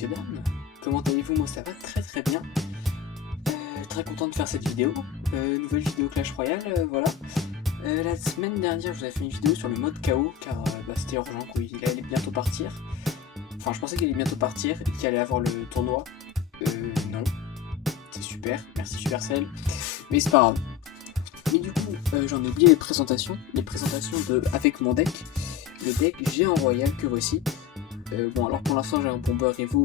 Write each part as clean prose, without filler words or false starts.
messieurs, dames, comment allez-vous? Moi ça va très très bien. Très content de faire cette vidéo. Nouvelle vidéo Clash Royale, voilà. La semaine dernière, je vous avais fait une vidéo sur le mode KO, car c'était urgent, quoi. Il allait bientôt partir. Enfin, je pensais qu'il allait bientôt partir et qu'il allait avoir le tournoi. Non. C'est super, merci Supercell. Mais c'est pas grave. Mais du coup, j'en ai oublié les présentations. Les présentations de avec mon deck. Le deck Géant Royal que voici. Bon, alors pour l'instant, j'ai un Bomber Evo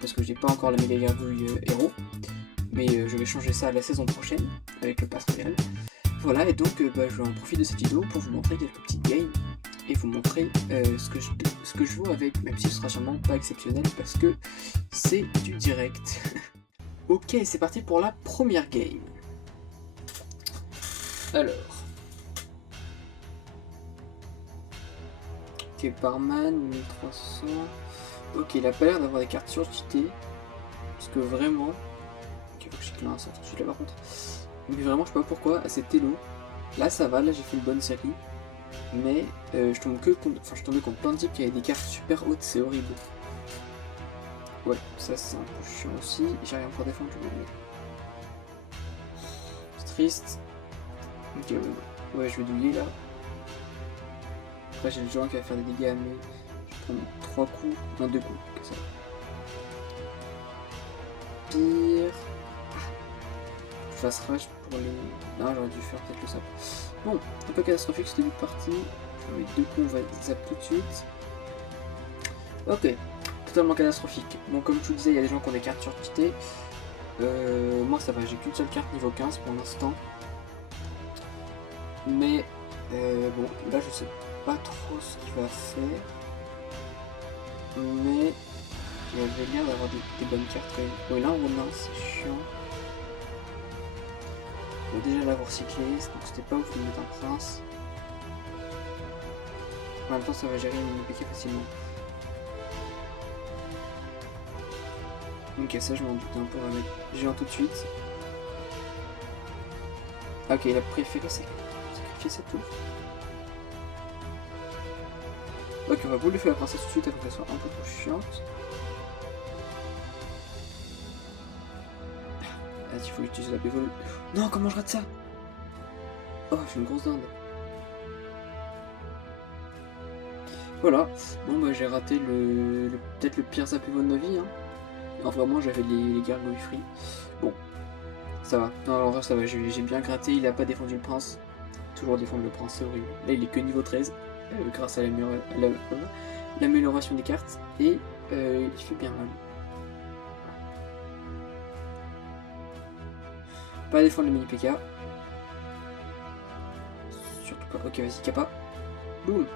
parce que j'ai pas encore la méga gargouille héros. Mais je vais changer ça à la saison prochaine avec le pass royal. Voilà, et donc je profite de cette vidéo pour vous montrer quelques petites games et vous montrer ce que je joue avec, même si ce sera sûrement pas exceptionnel parce que c'est du direct. Ok, c'est parti pour la première game. Alors. Ok, Barman, 1300. Ok, il a pas l'air d'avoir des cartes surcheatées. Parce que vraiment. Ok, faut que je clique un sort tout de suite là par contre. Mais vraiment, je sais pas pourquoi, à cet Elo. Là ça va, là j'ai fait une bonne série. Mais je tombe que contre. Enfin, je tombais contre plein de types qui avaient des cartes super hautes, c'est horrible. Ouais, ça c'est un peu chiant aussi. J'ai rien pour défendre, je vais. C'est triste. Ok, ouais, je vais douiller là. Après, j'ai le joueur qui va faire des dégâts, mais je vais prendre 3 coups, non 2 coups, que ça. Pire. Je fasse rush pour les. Non, j'aurais dû faire peut-être le sap. Bon, un peu catastrophique ce début de partie. Avec 2 coups, on va zap tout de suite. Ok, totalement catastrophique. Bon, comme je vous disais, il y a des gens qui ont des cartes surcheatées. Moi ça va, j'ai qu'une seule carte niveau 15 pour l'instant. Mais bon, là je sais pas trop ce qu'il va faire. Mais il avait l'air d'avoir des bonnes cartes. Bon, là on a, c'est chiant. On va déjà l'avoir cyclé, donc c'était pas ouf de mettre un prince. En même temps ça va gérer une PK facilement. Ok, ça je m'en doute un peu, on va mettre géant tout de suite. Ok, il a préféré sacrifier sa tour. Ok, on va boulefer la princesse tout de suite avant qu'elle soit un peu trop chiante. Ah, il faut utiliser la bévol. Non, comment je rate ça? Oh, je suis une grosse dinde. Voilà, bon bah j'ai raté peut-être le pire zap de ma vie. Hein. Non, vraiment, j'avais les gargouilles free. Bon, ça va. Non, en vrai, ça va, j'ai bien gratté. Il a pas défendu le prince. Toujours défendre le prince, c'est horrible. Là, il est que niveau 13, grâce à l'amélioration des cartes. Et il fait bien mal. Pas défendre le mini PK. Surtout pas. Ok, vas-y, Kappa. Boum.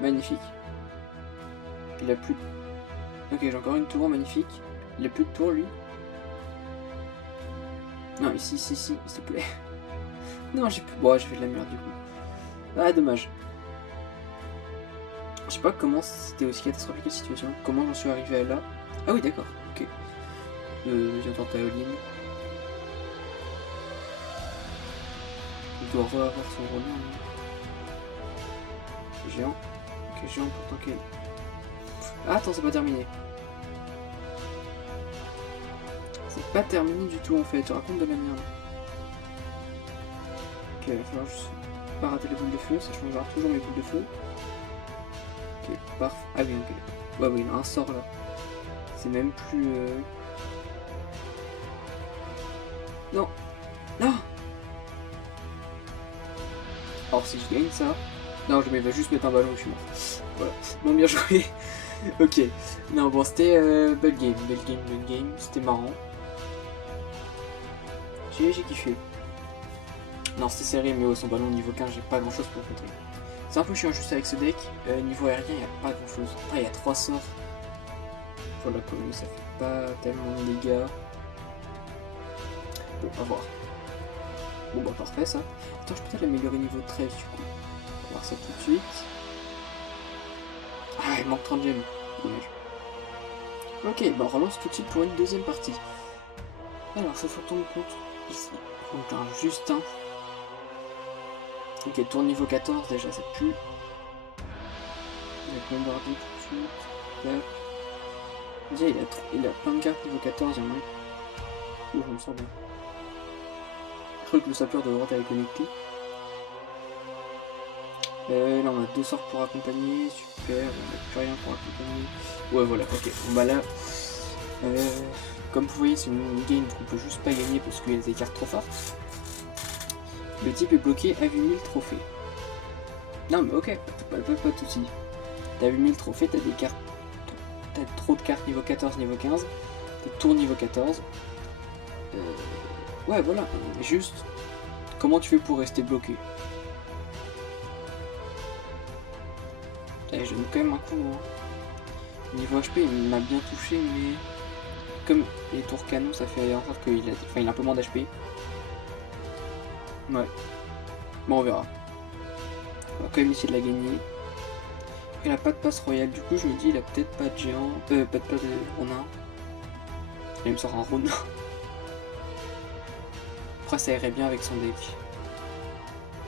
Magnifique. Il a plus. Ok, j'ai encore une tour, magnifique. Il a plus de tour, lui. Non, ici, s'il te plaît. Non, j'ai plus. Bon, j'ai fait de la merde du coup. Ah, dommage. Je sais pas comment c'était aussi catastrophique la situation. Comment j'en suis arrivé à là. Ah oui, d'accord. Ok. J'entends ta all-in. Il doit revoir son rôle. Géant. Ok, géant pour tanker. Ah, attends, c'est pas terminé. C'est pas terminé du tout en fait, tu racontes de la merde. Ok, il va falloir juste pas rater les boules de feu, ça changera toujours mes boules de feu. Ok, parfait. Ah oui, ok. Ouais, oui, il a un sort là. C'est même plus. Non! Non! Alors si je gagne ça. Non, je vais juste mettre un ballon et je suis mort. Voilà. Bon, bien joué. Ok. Non, bon, c'était belle game. C'était marrant. J'ai kiffé. Non, c'était serré, mais son ballon niveau 15, j'ai pas grand chose pour le contrer. C'est un peu chiant juste avec ce deck. Niveau aérien, il n'y a pas grand chose. Après, il y a 3 sorts. Pour la commune, ça fait pas tellement de dégâts. Bon, on va voir. Bon, bah, parfait ça. Attends, je peux peut-être l'améliorer niveau 13 du coup. On va voir ça tout de suite. Ah, il manque 30 gemmes. Dommage. Ok, bah on relance tout de suite pour une deuxième partie. Alors, ça se retourne contre ici. Contre un Justin. Ok, tour niveau 14, déjà ça pue. Avec Lombardi tout de suite. Tac. Déjà, il a plein de cartes niveau 14, il y en a un. Oh, je me sens bien. Je crois que le sapeur de droite est connecté. Là, on a 2 sorts pour accompagner. Super, on n'a plus rien pour accompagner. Ouais, voilà, ok. Bon, bah là, comme vous voyez, c'est une game qu'on peut juste pas gagner parce qu'il y a des cartes trop fortes. Le type est bloqué à 8000 trophées. Non, mais ok, pas de soucis. T'as 8000 trophées, t'as des cartes. T'as trop de cartes niveau 14, niveau 15. T'as tour niveau 14. Ouais, voilà. Juste, comment tu fais pour rester bloqué? Allez, je donne quand même un coup. Hein. Niveau HP, il m'a bien touché, mais comme les tours canon, ça fait en sorte qu'il a... Enfin, il a un peu moins d'HP. Ouais. Bon, on verra. On va quand même essayer de la gagner. Il a pas de passe royale, du coup je me dis il a peut-être pas de géant, pas de ronin. Il me sort un ronin. Après ça irait bien avec son deck.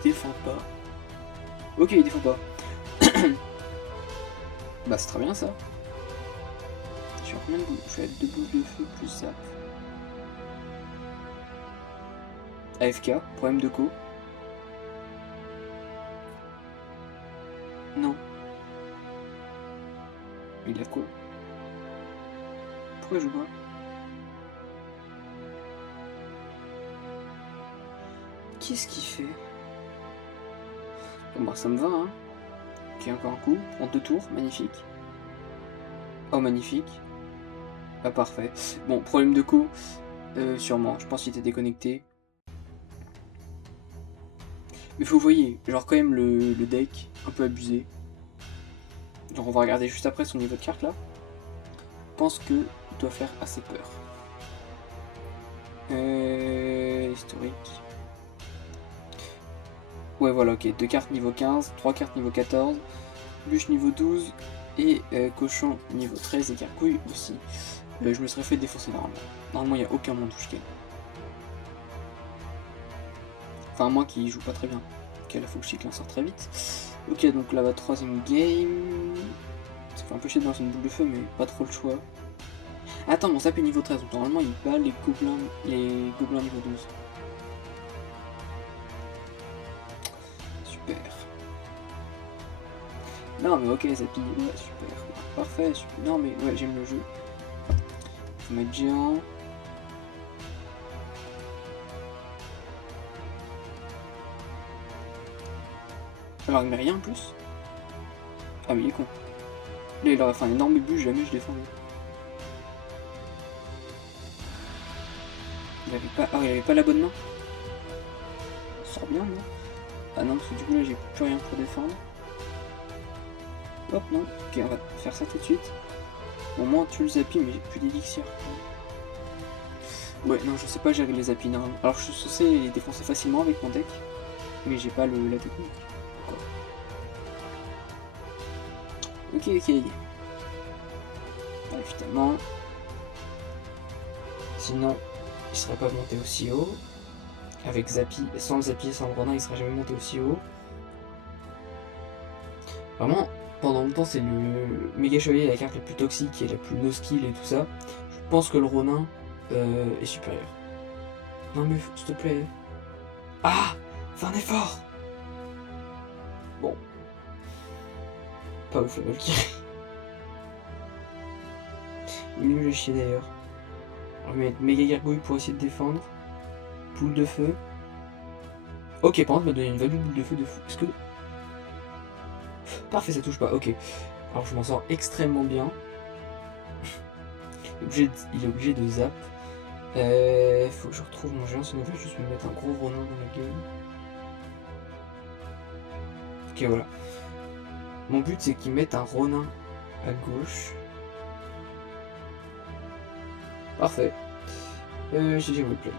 Défend pas. Ok, il défend pas. Bah c'est très bien ça. Je suis à combien de boules? Je suis à 2 boules de feu plus ça. AFK, problème de co. Non. Il a quoi? Pourquoi je joue pas? Qu'est-ce qu'il fait? Bon bah ça me va hein. Ok, encore un coup, prend 2 tours, magnifique. Oh magnifique. Ah parfait. Bon, problème de co, sûrement, je pense qu'il était déconnecté. Mais vous voyez, genre quand même le deck, un peu abusé. Donc on va regarder juste après son niveau de carte là. Je pense que il doit faire assez peur. Historique. Ouais voilà, ok, 2 cartes niveau 15, 3 cartes niveau 14, bûche niveau 12 et cochon niveau 13 et gargouille aussi. Je me serais fait défoncer normalement. Normalement il n'y a aucun monde où je gagne. Enfin moi qui joue pas très bien. Ok, là faut que je cycle en sort très vite. Ok, donc là va 3ème game. Ça fait un peu chier de lancer une boule de feu mais pas trop le choix. Attends, mon sap est niveau 13, donc normalement il bat les gobelins niveau 12. Super. Non mais ok, Zapi, ouais, super. Parfait, super. Non mais ouais, j'aime le jeu. Faut mettre géant. Alors il met rien en plus. Ah mais il est con. Là il aurait fait un énorme bûche, jamais je défendais. Il avait pas. Ah il avait pas la bonne main. Ça sort bien non? Ah non parce que du coup là j'ai plus rien pour défendre. Hop non. Ok on va faire ça tout de suite. Au moins tu le Zapi mais j'ai plus d'élixir. Ouais non je sais pas gérer les Zapi normalement. Alors je suis censé les défoncer facilement avec mon deck. Mais j'ai pas la technique. Ok, évidemment. Sinon, il serait pas monté aussi haut. Avec Zapi, sans le Zapi et sans le Ronin, il serait jamais monté aussi haut. Vraiment, pendant longtemps, c'est le méga chevalier, la carte la plus toxique et la plus no skill et tout ça. Je pense que le Ronin est supérieur. Non mais, s'il te plaît. Ah, fais un effort. Bon. Pas ouf la Valkyrie. Il est nul à chier d'ailleurs. On va mettre méga gargouille pour essayer de défendre. Boule de feu. Ok, par contre, il m'a donné une value de boule de feu de fou. Est-ce que. Parfait, ça touche pas. Ok. Alors je m'en sors extrêmement bien. Il est obligé de zap. Faut que je retrouve mon géant, sinon je vais juste me mettre un gros Ronin dans la gueule. Ok, voilà. Mon but, c'est qu'il mette un Ronin à gauche. Parfait. GG Webplay.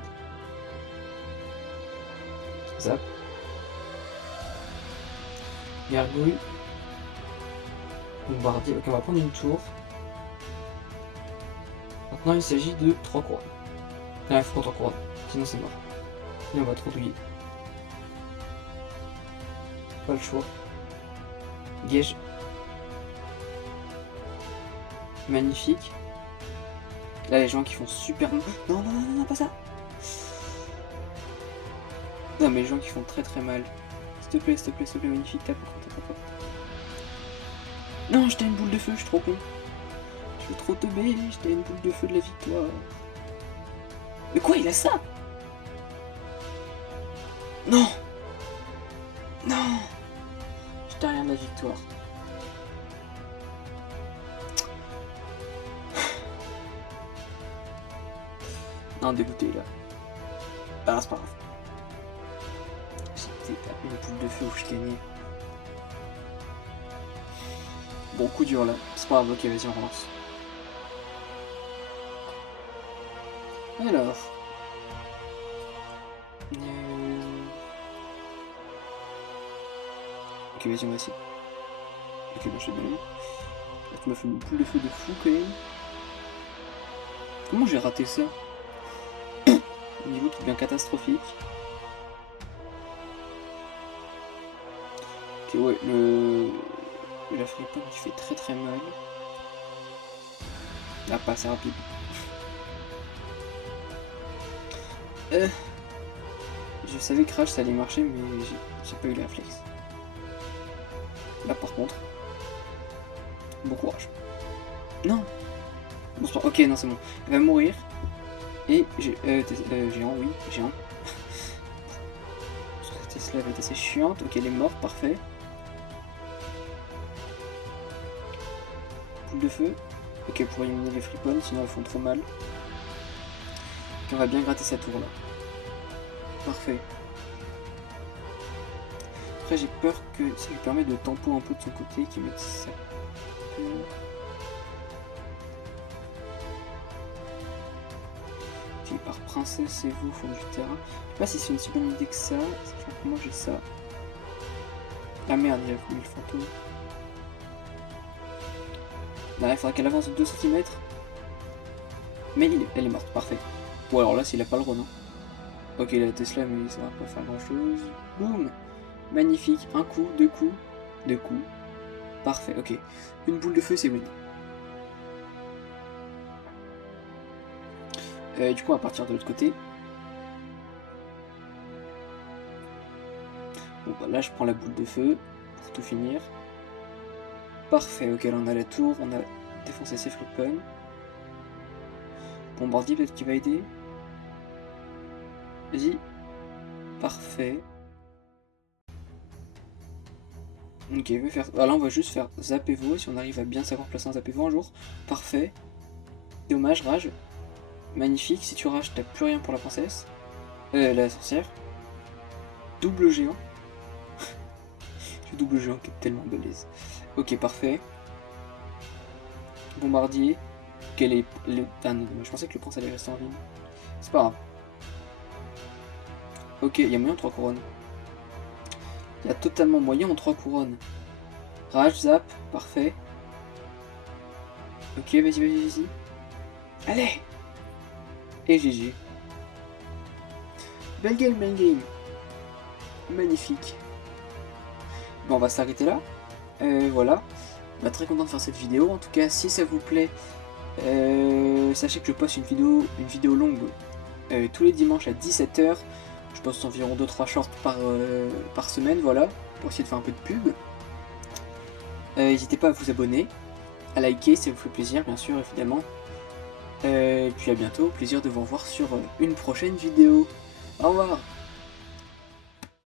Zap. Gargouille. Bombardier. Ok, on va prendre une tour. Maintenant, il s'agit de 3 couronnes. Ah, il faut qu'on 3 couronnes. Sinon, c'est mort. Sinon, on va trop douiller. Pas le choix. Gage. Magnifique. Là, les gens qui font super... Non, non, non, non, non, pas ça. Non, mais les gens qui font très très mal. S'il te plaît, s'il te plaît, s'il te plaît, magnifique, tape, tape. Non, j'étais une boule de feu, je suis trop con. Je suis trop teubé, j'étais une boule de feu de la victoire. Mais quoi, il a ça? Non. Non. J'étais rien de la victoire. Non, dégoûté là. Ah, c'est pas grave. J'étais tapé une boule de feu où je gagnais. Bon, coup dur là. C'est pas grave, ok, vas-y, on relance. Alors. Ok, vas-y, on va essayer. Ok, bah je suis bien. Là, tu m'as fait une boule de feu de fou quand même. Comment j'ai raté ça? Niveau qui devient catastrophique. Ok, ouais, la fripon qui fait très très mal. Là, pas assez rapide. Je savais que Crash ça allait marcher, mais j'ai pas eu les réflexes. Là, par contre, bon courage. Non. Bon, ok, non, c'est bon. Elle va mourir. Et géant, oui, géant. Tesla va être assez chiante. Ok, elle est morte, parfait. Boule de feu. Ok, pour éliminer les fripons, sinon elles font trop mal. Ok, on va bien gratter sa tour là. Parfait. Après, j'ai peur que ça lui permet de tempo un peu de son côté, qu'il mette ça. Ok, par princesse et vous au fond du terrain. Je sais pas si c'est une si bonne idée que ça. Sachant que moi j'ai ça. Ah merde, il a mis le fantôme. Là, il faudra qu'elle avance de 2 cm. Mais elle est morte, parfait. Bon, alors là, s'il a pas le Ronin. Ok, la Tesla, mais ça va pas faire grand chose. Boum! Magnifique. Un coup, deux coups. Deux coups. Parfait, ok. Une boule de feu, c'est win. Du coup, on va partir de l'autre côté. Bon, bah là, je prends la boule de feu pour tout finir. Parfait, ok, là, on a la tour, on a défoncé ses fripons. Bombardier, peut-être qu'il va aider. Vas-y. Parfait. Ok, on va faire... Ah, là, on va juste faire Zapévo, si on arrive à bien savoir placer un Zapévo un jour. Parfait. Dommage, rage. Magnifique, si tu rages, t'as plus rien pour la princesse. La sorcière. Double géant. Le double géant qui est tellement balèze. Ok, parfait. Bombardier. Quel est le... Ah non, je pensais que le prince allait rester en ligne. C'est pas grave. Ok, il y a moyen en 3 couronnes. Il y a totalement moyen en 3 couronnes. Rage, zap, parfait. Ok, vas-y, vas-y, vas-y. Allez! Et GG. Belle game, belle game. Magnifique. Bon, on va s'arrêter là. Voilà. Bah, très content de faire cette vidéo. En tout cas, si ça vous plaît, sachez que je poste une vidéo longue tous les dimanches à 17 h. Je poste environ 2-3 shorts par semaine, voilà, pour essayer de faire un peu de pub. N'hésitez pas à vous abonner, à liker, ça vous fait plaisir, bien sûr, évidemment. Et puis à bientôt, plaisir de vous revoir sur une prochaine vidéo. Au revoir.